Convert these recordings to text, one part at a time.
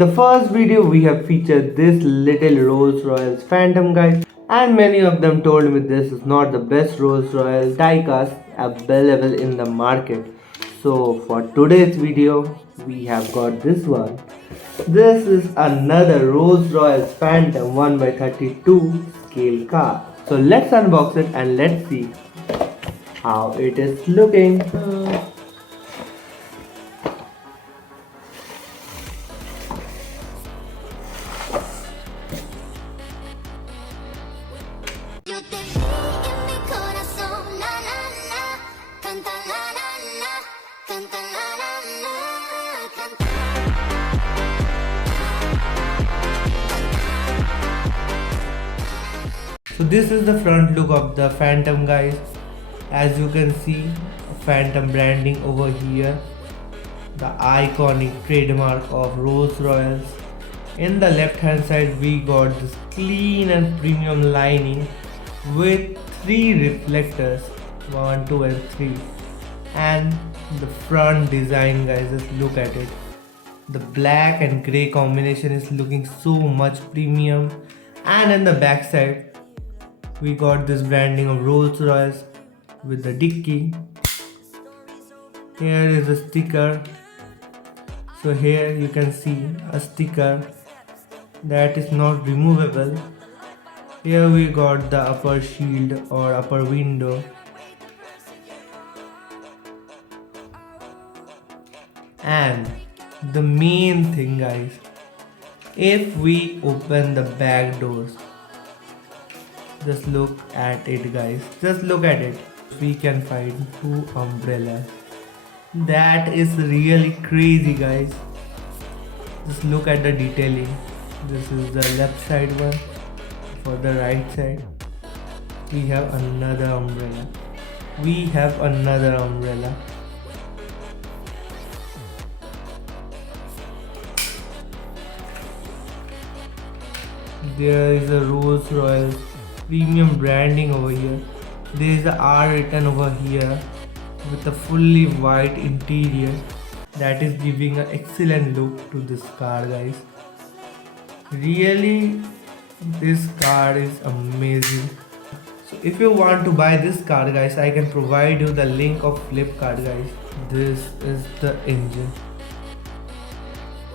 in the first video we have featured this little Rolls Royce Phantom guys, and many of them told me this is not the best Rolls Royce diecast available in the market. So for today's video we have got this one. This is another Rolls Royce Phantom 1/32 scale car. So let's unbox it and let's see how it is looking. So this is the front look of the Phantom guys. As you can see, Phantom branding over here, the iconic trademark of Rolls Royce. In the left hand side we got this clean and premium lining with 3 reflectors, 1, 2 and 3, and the front design guys, just look at it. The black and grey combination is looking so much premium, and in the back side we got this branding of Rolls Royce with the dicky. Here is a sticker. So here you can see a sticker that is not removable. Here we got the upper shield or upper window. And the main thing guys, if we open the back doors, just look at it guys, just look at it. We can find 2 umbrellas. That is really crazy guys. Just look at the detailing. This is the left side one. For the right side we have another umbrella. There is a Rolls Royce premium branding over here. There is a R written over here with a fully white interior that is giving an excellent look to this car guys. Really, this car is amazing. So if you want to buy this car guys, I can provide you the link of Flipkart guys. This is the engine.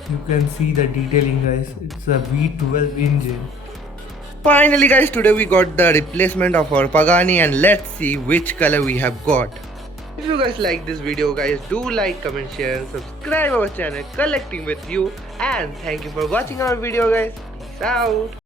You can see the detailing guys, it's a V12 engine. Finally guys, today we got the replacement of our Pagani, and let's see which color we have got. If you guys like this video guys, do like, comment, share and subscribe our channel Collecting with You, and thank you for watching our video guys. Peace out.